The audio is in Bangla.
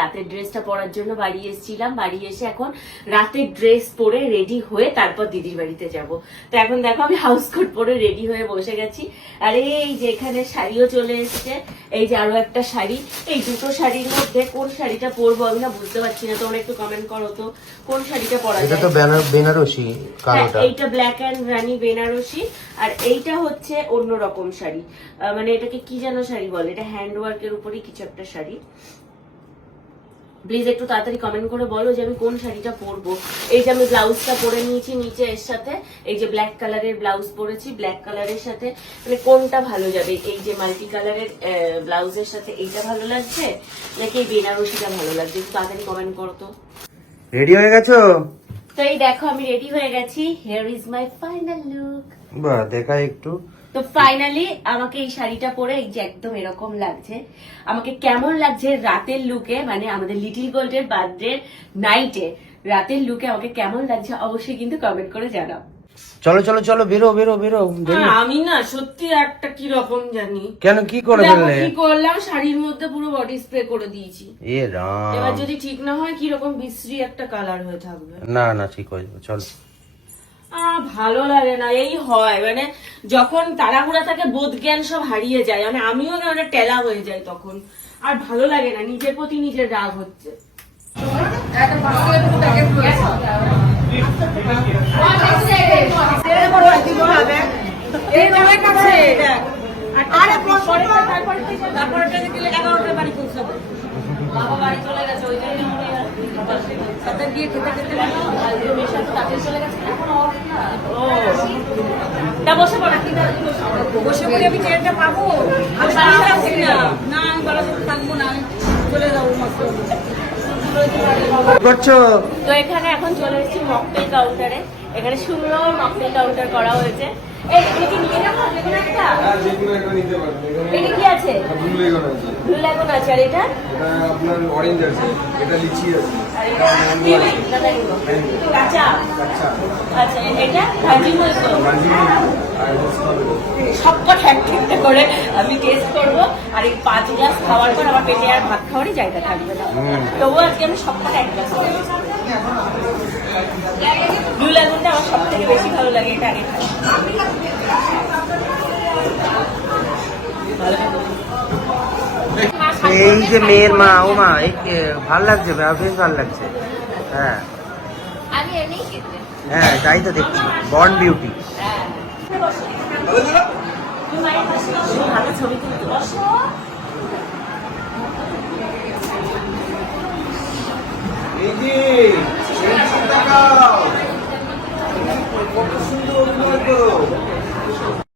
রাতের ড্রেসটা পরার জন্য বাড়ি এসেছিলাম। বাড়ি এসে এখন রাতের ড্রেস পরে রেডি হয়ে তারপর দিদির বাড়িতে যাব। তো এখন দেখো আমি হাউস কোট পরে রেডি হয়ে বসে গেছি। আর এই যে এখানে শাড়িও চলে এসেছে। এই যে আরও একটা শাড়ি। এই দুটো শাড়ির মধ্যে কোন শাড়িটা পরবো আমি না বুঝতে পারছি না। তোমরা একটু কমেন্ট করো তো। কোন শাড়িটা পরা এটা তো বেনারসি হ্যাঁ, কালোটা। এইটা ব্ল্যাক অ্যান্ড রানী বেনারসি। আর এইটা হচ্ছে অন্য রকম শাড়ি মানে এটাকে কি যেন শাড়ি বলে? এটা হ্যান্ড ওয়ার্কের উপরেই কিছু একটা শাড়ি। প্লিজ একটু তাড়াতাড়ি কমেন্ট করে বলো যে আমি কোন শাড়িটা পরবো। এই যে আমি ব্লাউজটা পরে নিয়েছি নিচে এর সাথে এই যে ব্ল্যাক কালারের ব্লাউজ পরেছি ব্ল্যাক কালারের সাথে মানে কোনটা ভালো যাবে? এই যে মাল্টি কালারের ব্লাউজের সাথে এইটা ভালো লাগছে নাকি এই বেনারসিটা ভালো লাগছে? একটু তাড়াতাড়ি কমেন্ট করো তো। রেডি হয়ে গেছো? তো এই দেখো আমি রেডি হয়ে গেছি। Here is my final look বাহ দেখা একটু। তো ফাইনালি আমাকে এই শাড়িটা পরে এই যে একদম এরকম লাগছে আমাকে কেমন লাগছে রাতের লুকে মানে আমাদের লিটিল গোল্ডের বার্থডে নাইটে রাতের লুকে আমাকে কেমন লাগছে অবশ্যই কিন্তু কমেন্ট করে জানাও। চলো চলো চলো বেরো বেরো বেরো হ্যাঁ, আমি না সত্যি একটা কি রকম জানি। কেন কি করে ফেললে? কি করলাম শাড়ির মধ্যে পুরো বডি স্প্রে করে দিয়েছি। এ রাম। এবার যদি ঠিক না হয় কি রকম বিশ্রী একটা কালার হয়ে থাকবে। না না ঠিক হয়ে যাবে চলো। ভালো লাগে না, এই হয়। মানে যখন তাড়াহুড়া থাকে বোধ জ্ঞান সব হারিয়ে যায়। মানে আমিও না ওটা টেলা হয়ে যাই তখন। আর ভালো লাগে না, নিজের প্রতি নিজের রাগ হচ্ছে বাবা বাড়ি চলে গেছে ওই জন্য মনে হয় গিয়ে খেতে খেতে চলে গেছে। এখন ও। তা বসে পড়ো বসে পড়ে আমি চেয়ারটা পাবো? আমি বাড়ি না। না আমি বাড়াতে থাকব না আমি চলে যাব মাত্র তো এখানে এখন চলে এসেছি মকটেল কাউন্টারে এখানে সুন্দর মকটেল কাউন্টার করা হয়েছে। এই কি নিয়ে যাব একটা। হ্যাঁ, এটা কি আছে? ব্লু লেগন আছে। লেগুন আছে আর এটা? এটা আপনার অরেঞ্জ আছে এটা লিচি আছে। আচ্ছা আচ্ছা স্ট্রবেরি সবকটা একটা একটা করে আমি টেস্ট করব আর এই পাঁচ গ্লাস খাওয়ার পর আমার পেটে আর ভাত খাওয়ারই জায়গা থাকবে না। তবুও আজকে আমি সবকটা এক গ্লাস ব্লু লেগুনটা আমার সব থেকে বেশি ভালো লাগে এটা আগে এই যে মেয়ের মা ও মা এই কে- ভালো লাগছে বেশ ভালো লাগছে। হ্যাঁ। হ্যাঁ তাই তো দেখছি। বর্ন বিউটি হ্যাঁ এই যে টাকা।